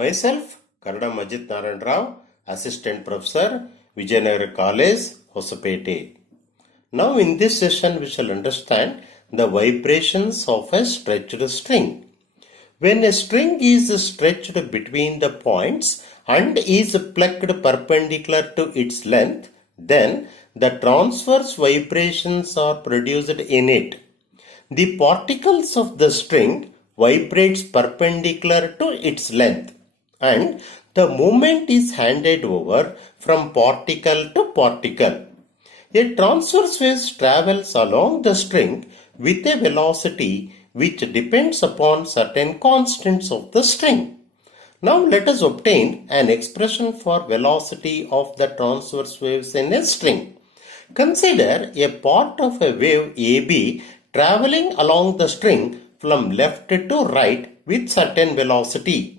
Myself, Karada Majid Narayan Rao, Assistant Professor, Vijayanagar College, Hosapete. Now in this session we shall understand the vibrations of a stretched string. When a string is stretched between the points and is plucked perpendicular to its length, then the transverse vibrations are produced in it. The particles of the string vibrates perpendicular to its length, and the movement is handed over from particle to particle. A transverse wave travels along the string with a velocity which depends upon certain constants of the string. Now let us obtain an expression for velocity of the transverse waves in a string. Consider a part of a wave AB traveling along the string from left to right with certain velocity.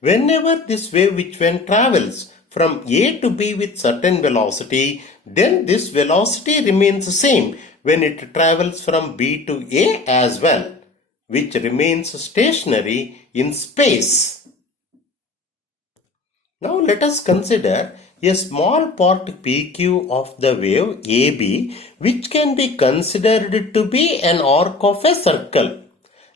Whenever this wave travels from A to B with certain velocity, then this velocity remains the same when it travels from B to A as well, which remains stationary in space. Now let us consider a small part PQ of the wave AB, which can be considered to be an arc of a circle.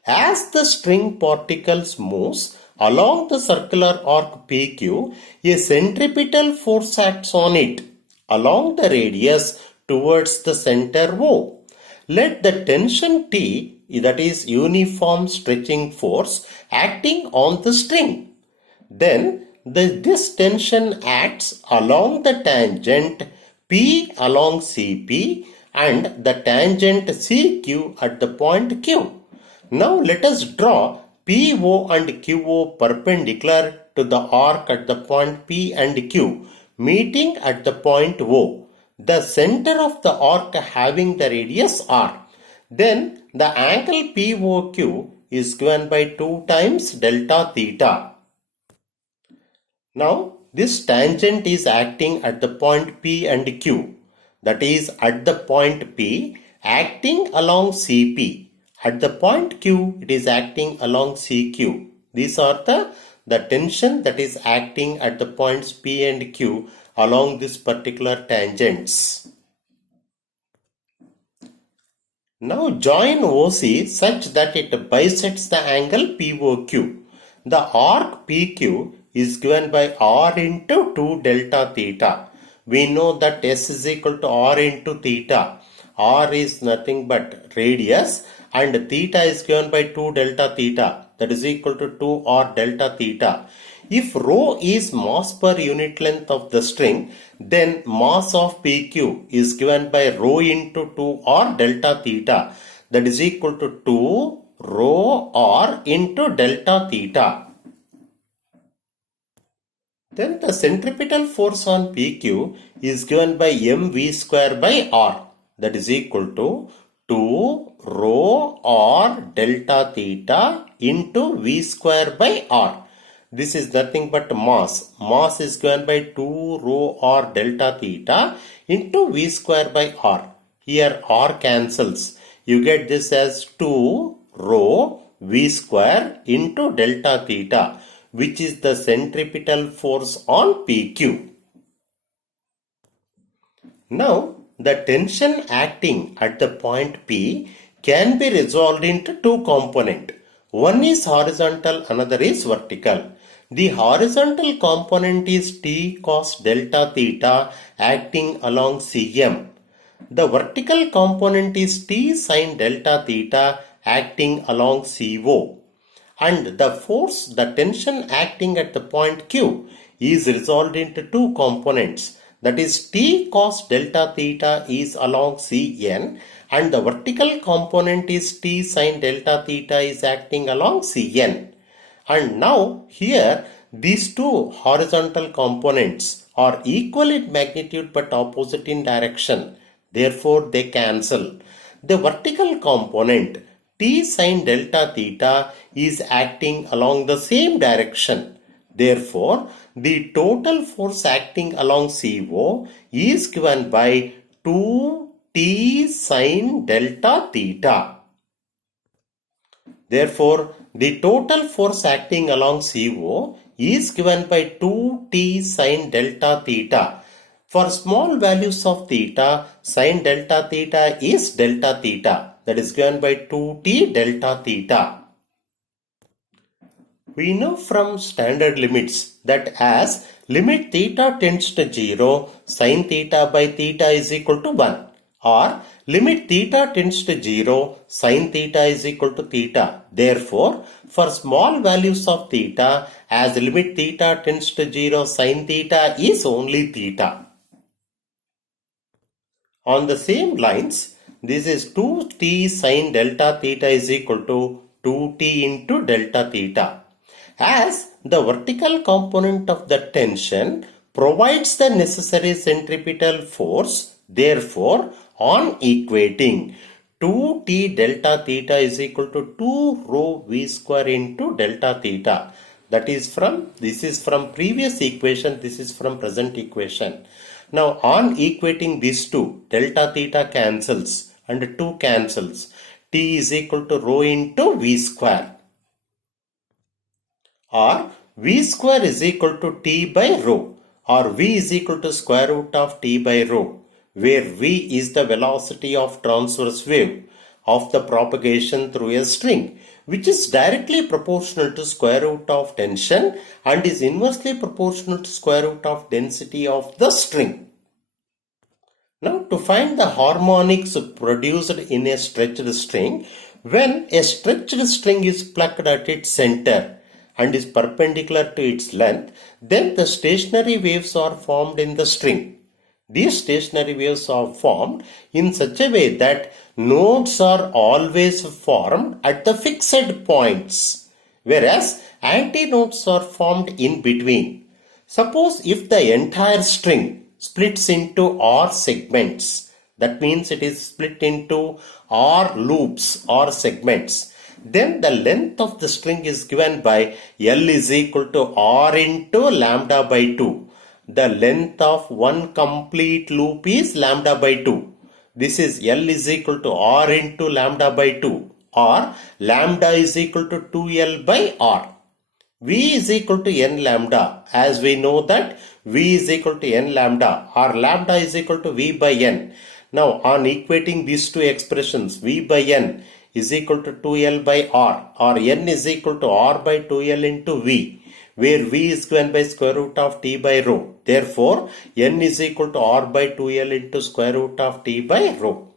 As the string particles moves along the circular arc PQ, a centripetal force acts on it along the radius towards the center O. Let the tension T, that is uniform stretching force, acting on the string. Then this tension acts along the tangent P along CP and the tangent CQ at the point Q. Now let us draw PO and QO perpendicular to the arc at the point P and Q, meeting at the point O, the center of the arc having the radius R. Then the angle POQ is given by 2 times delta theta. Now this tangent is acting at the point P and Q, that is at the point P acting along CP. At the point Q, it is acting along CQ. These are the tension that is acting at the points P and Q along this particular tangents. Now join OC such that it bisects the angle POQ. The arc PQ is given by R into 2 delta theta. We know that S is equal to R into theta. R is nothing but radius and theta is given by 2 delta theta, that is equal to 2 R delta theta. If rho is mass per unit length of the string, then mass of PQ is given by rho into 2 R delta theta, that is equal to 2 rho R into delta theta. Then the centripetal force on PQ is given by mv square by R, that is equal to 2 rho R delta theta into V square by R. This is nothing but mass. Mass is given by 2 rho R delta theta into V square by R. Here R cancels. You get this as 2 rho V square into delta theta, which is the centripetal force on PQ. Now, the tension acting at the point P can be resolved into 2 components. One is horizontal, another is vertical. The horizontal component is T cos delta theta acting along CM. The vertical component is T sin delta theta acting along CO. And the force, the tension acting at the point Q is resolved into 2 components. That is T cos delta theta is along Cn and the vertical component is T sin delta theta is acting along Cn. And now here these 2 horizontal components are equal in magnitude but opposite in direction. Therefore they cancel. The vertical component T sin delta theta is acting along the same direction. Therefore, the total force acting along CO is given by 2T sin delta theta. Therefore, the total force acting along CO is given by 2t sine delta theta. For small values of theta, sine delta theta is delta theta. That is given by 2t delta theta. We know from standard limits that as limit theta tends to 0, sin theta by theta is equal to 1, or limit theta tends to 0, sin theta is equal to theta. Therefore, for small values of theta, as limit theta tends to 0, sin theta is only theta. On the same lines, this is 2t sin delta theta is equal to 2t into delta theta. As the vertical component of the tension provides the necessary centripetal force, therefore, on equating 2t delta theta is equal to 2 rho v square into delta theta. This is from previous equation, this is from present equation. Now on equating these two, delta theta cancels and 2 cancels. T is equal to rho into v square. Or v square is equal to t by rho, or v is equal to square root of t by rho, where v is the velocity of transverse wave of the propagation through a string, which is directly proportional to square root of tension and is inversely proportional to square root of density of the string. Now to find the harmonics produced in a stretched string, when a stretched string is plucked at its center and is perpendicular to its length, then the stationary waves are formed in the string. These stationary waves are formed in such a way that nodes are always formed at the fixed points, whereas antinodes are formed in between. Suppose if the entire string splits into R segments, that means it is split into R loops or segments, then the length of the string is given by L is equal to R into lambda by 2. The length of one complete loop is lambda by 2. This is L is equal to R into lambda by 2, or lambda is equal to 2L by R. V is equal to n lambda, as we know that V is equal to n lambda, or lambda is equal to V by n. Now on equating these two expressions, V by n is equal to 2L by R, or n is equal to R by 2L into V, where V is given by square root of t by rho. Therefore, n is equal to R by 2L into square root of t by rho.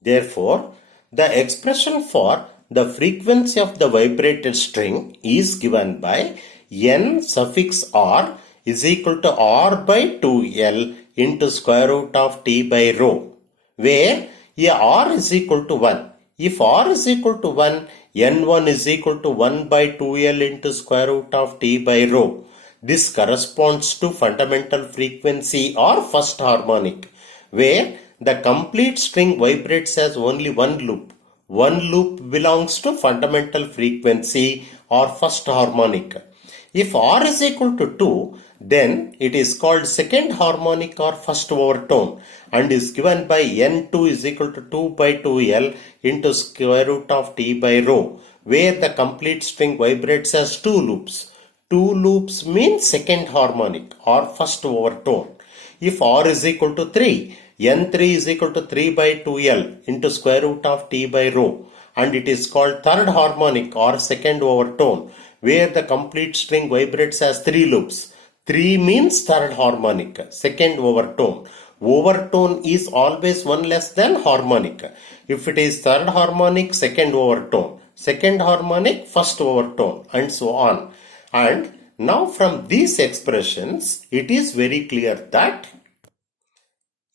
Therefore, the expression for the frequency of the vibrated string is given by n suffix R is equal to R by 2L into square root of t by rho, where R is equal to 1. If R is equal to 1, N1 is equal to 1 by 2L into square root of t by rho. This corresponds to fundamental frequency or first harmonic, where the complete string vibrates as only one loop. One loop belongs to fundamental frequency or first harmonic. If R is equal to 2, then it is called second harmonic or first overtone and is given by N2 is equal to 2 by 2L into square root of t by rho, where the complete string vibrates as two loops. Two loops means second harmonic or first overtone. If R is equal to 3, N3 is equal to 3 by 2L into square root of t by rho, and it is called third harmonic or second overtone, where the complete string vibrates as three loops. 3 means third harmonic, second overtone. Overtone is always one less than harmonic. If it is third harmonic, second overtone. Second harmonic, first overtone, and so on. And now from these expressions, it is very clear that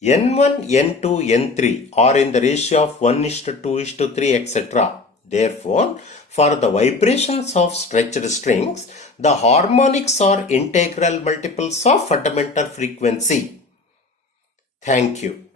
N1, N2, N3 are in the ratio of 1:2:3, etc. Therefore, for the vibrations of stretched strings, the harmonics are integral multiples of fundamental frequency. Thank you.